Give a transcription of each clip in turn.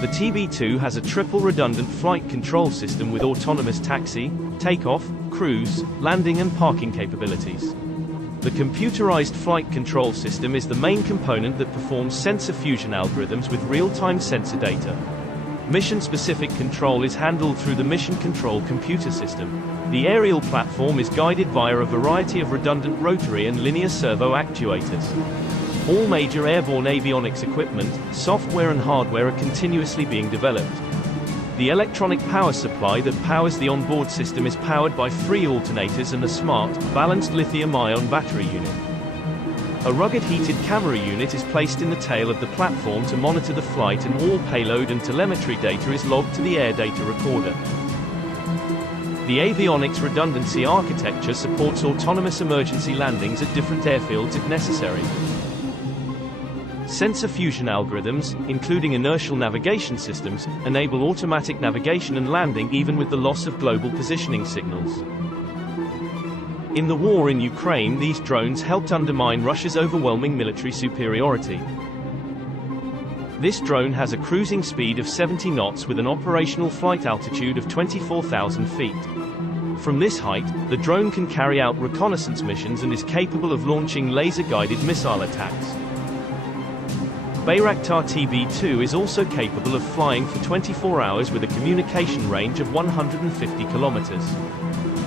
The TB2 has a triple redundant flight control system with autonomous taxi, takeoff, cruise, landing and parking capabilities. The computerized flight control system is the main component that performs sensor fusion algorithms with real-time sensor data. Mission-specific control is handled through the Mission Control Computer System. The aerial platform is guided via a variety of redundant rotary and linear servo actuators. All major airborne avionics equipment, software and hardware are continuously being developed. The electronic power supply that powers the onboard system is powered by 3 alternators and a smart, balanced lithium-ion battery unit. A rugged heated camera unit is placed in the tail of the platform to monitor the flight, and all payload and telemetry data is logged to the air data recorder. The avionics redundancy architecture supports autonomous emergency landings at different airfields if necessary. Sensor fusion algorithms, including inertial navigation systems, enable automatic navigation and landing even with the loss of global positioning signals. In the war in Ukraine, these drones helped undermine Russia's overwhelming military superiority. This drone has a cruising speed of 70 knots with an operational flight altitude of 24,000 feet. From this height, the drone can carry out reconnaissance missions and is capable of launching laser-guided missile attacks. Bayraktar TB2 is also capable of flying for 24 hours with a communication range of 150 kilometers.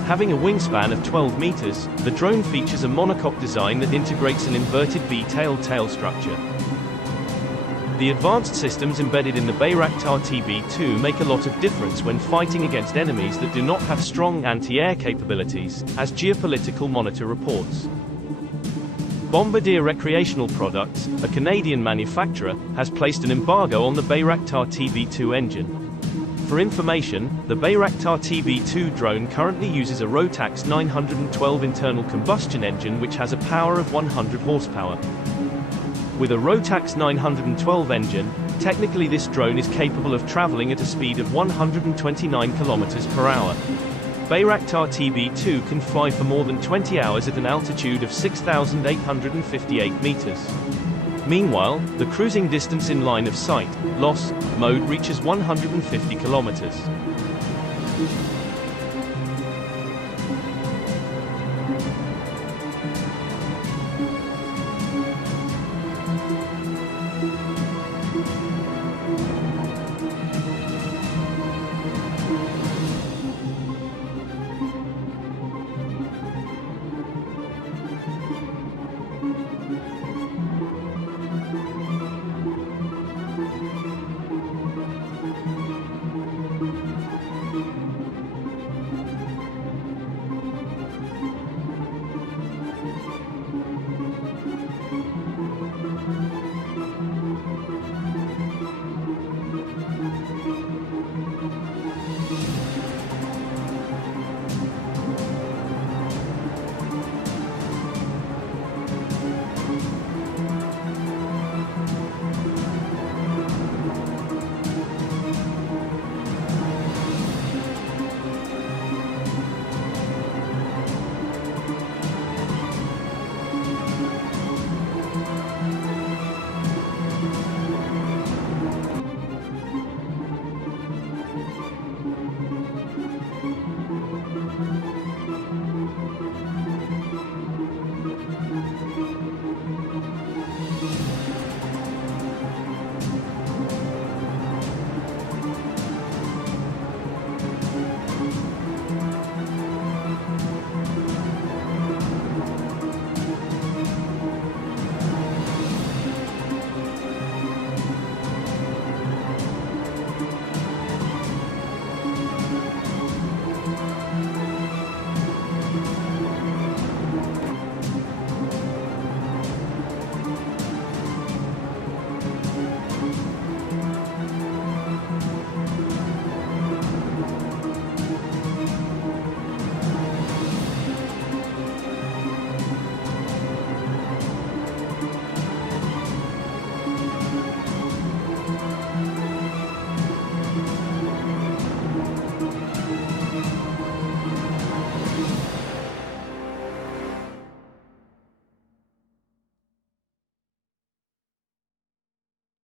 Having a wingspan of 12 meters, the drone features a monocoque design that integrates an inverted V-tail structure. The advanced systems embedded in the Bayraktar TB2 make a lot of difference when fighting against enemies that do not have strong anti-air capabilities, as Geopolitical Monitor reports. Bombardier Recreational Products, a Canadian manufacturer, has placed an embargo on the Bayraktar TB2 engine. For information, the Bayraktar TB2 drone currently uses a Rotax 912 internal combustion engine which has a power of 100 horsepower. With a Rotax 912 engine, technically this drone is capable of traveling at a speed of 129 km per hour. Bayraktar TB2 can fly for more than 20 hours at an altitude of 6,858 meters. Meanwhile, the cruising distance in line of sight, loss, mode reaches 150 kilometers.